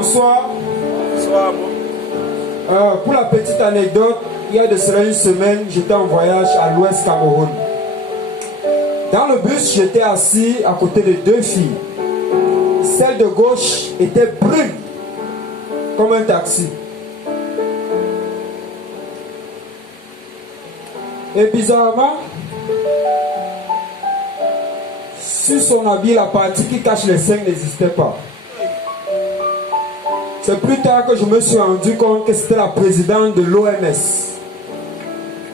Bonsoir. Bonsoir. Pour la petite anecdote, il y a de cela une semaine, j'étais en voyage à l'Ouest Cameroun. Dans le bus, j'étais assis à côté de deux filles. Celle de gauche était brune, comme un taxi. Et bizarrement, sur son habit, la partie qui cache les seins n'existait pas. C'est plus tard que je me suis rendu compte que c'était la présidente de l'OMS,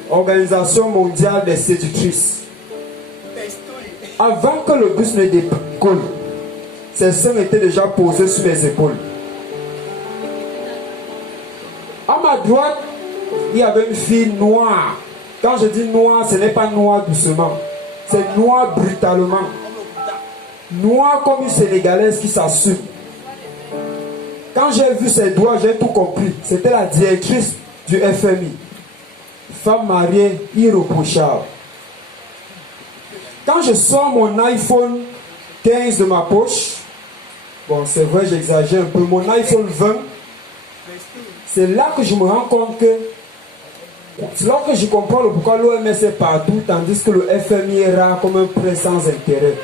Organisation mondiale des séductrices. Avant que le bus ne décolle, ses seins étaient déjà posés sur mes épaules. À ma droite, il y avait une fille noire. Quand je dis noire, ce n'est pas noir doucement, c'est noir brutalement. Noire comme une Sénégalaise qui s'assume. Quand j'ai vu ses doigts, j'ai tout compris. C'était la directrice du FMI. Femme mariée irréprochable. Quand je sors mon iPhone 15 de ma poche, bon c'est vrai j'exagère un peu, mon iPhone 20, c'est là que je me rends compte que, c'est là que je comprends le pourquoi l'OMS est partout, tandis que le FMI est rare comme un prêt sans intérêt.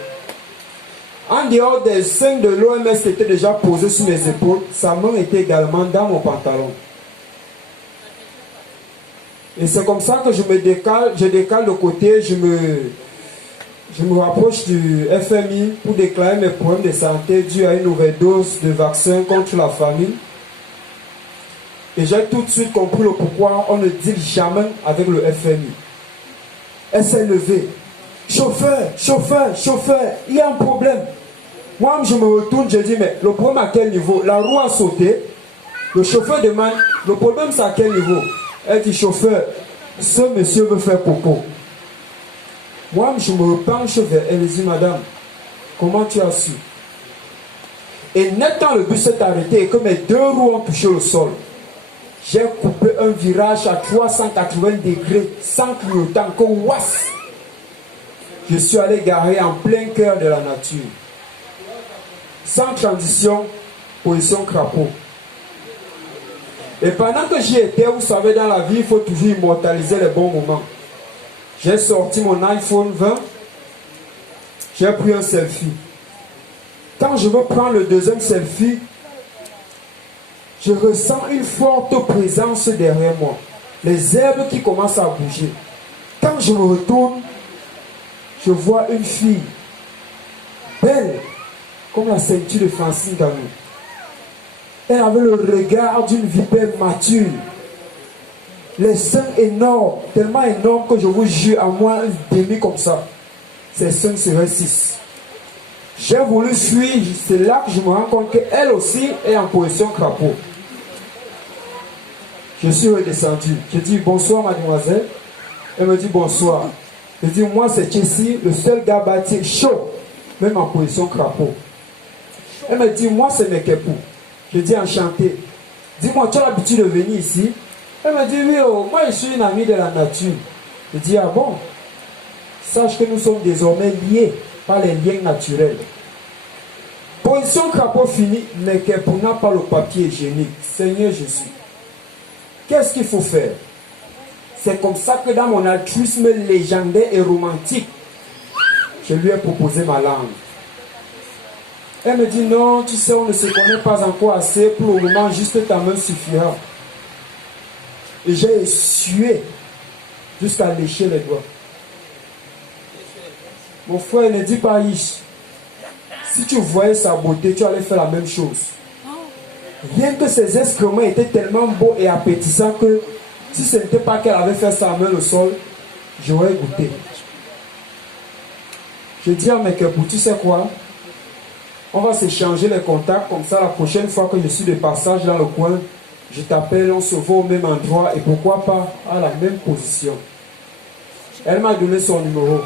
En dehors des seins de l'OMS qui étaient déjà posés sur mes épaules, sa main était également dans mon pantalon. Et c'est comme ça que je décale de côté, je me rapproche du FMI pour déclarer mes problèmes de santé dus à une overdose de vaccins contre la famine. Et j'ai tout de suite compris le pourquoi on ne deal jamais avec le FMI. Elle s'est levée. Chauffeur, chauffeur, chauffeur, il y a un problème. Moi, je me retourne, je dis, mais le problème à quel niveau? La roue a sauté. Le chauffeur demande, le problème c'est à quel niveau? Elle dit, chauffeur, ce monsieur veut faire popo. Moi, je me penche vers elle et dis, madame, comment tu as su? Et net quand le bus s'est arrêté et que mes deux roues ont touché le sol, j'ai coupé un virage à 380 degrés sans clignotant que ouass. Je suis allé garer en plein cœur de la nature. Sans transition, position crapaud. Et pendant que j'y étais, vous savez, dans la vie, il faut toujours immortaliser les bons moments. J'ai sorti mon iPhone 20, j'ai pris un selfie. Quand je veux prendre le deuxième selfie, je ressens une forte présence derrière moi. Les herbes qui commencent à bouger. Quand je me retourne, je vois une fille belle comme la ceinture de Francine Ganou. Elle avait le regard d'une vipère mature. Les seins énormes, tellement énormes que je vous jure, à moi, un demi comme ça, ses seins seraient 6. J'ai voulu suivre, c'est là que je me rends compte qu'elle aussi est en position crapaud. Je suis redescendu. Je dis bonsoir mademoiselle. Elle me dit bonsoir. Je dis moi c'est Jessie, le seul gars bâti chaud, même en position crapaud. Elle me dit moi c'est Mekepou. Je dis enchanté. Dis-moi tu as l'habitude de venir ici? Elle me dit oui, oh, moi je suis une amie de la nature. Je dis ah bon? Sache que nous sommes désormais liés par les liens naturels. Position crapaud finie, Mekepou n'a pas le papier hygiénique. Seigneur Jésus. Qu'est-ce qu'il faut faire? C'est comme ça que dans mon altruisme légendaire et romantique, je lui ai proposé ma langue. Elle me dit non, tu sais, on ne se connaît pas encore assez, pour le moment, juste ta main suffira. Et j'ai sué jusqu'à lécher les doigts. Mon frère ne dit pas Ish. Si tu voyais sa beauté, tu allais faire la même chose. Rien que ses excréments étaient tellement beaux et appétissants que si ce n'était pas qu'elle avait fait sa main au sol, j'aurais goûté. Je dis à Mekepou, tu sais quoi? On va s'échanger les contacts, comme ça la prochaine fois que je suis de passage dans le coin, je t'appelle, on se voit au même endroit et pourquoi pas à la même position. Elle m'a donné son numéro.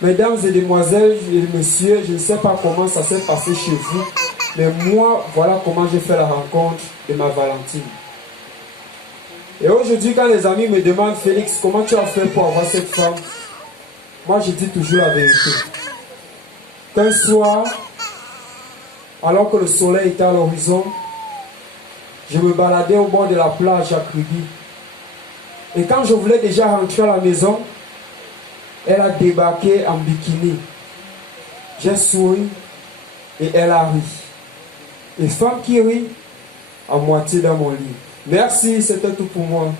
Mesdames et demoiselles et messieurs, je ne sais pas comment ça s'est passé chez vous, mais moi, voilà comment j'ai fait la rencontre de ma Valentine. Et aujourd'hui, quand les amis me demandent, Félix, comment tu as fait pour avoir cette femme? Moi, je dis toujours la vérité. Qu'un soir, alors que le soleil était à l'horizon, je me baladais au bord de la plage à Kribi. Et quand je voulais déjà rentrer à la maison, elle a débarqué en bikini. J'ai souri et elle a ri. Et femme qui rit, à moitié dans mon lit. Merci, c'était tout pour moi.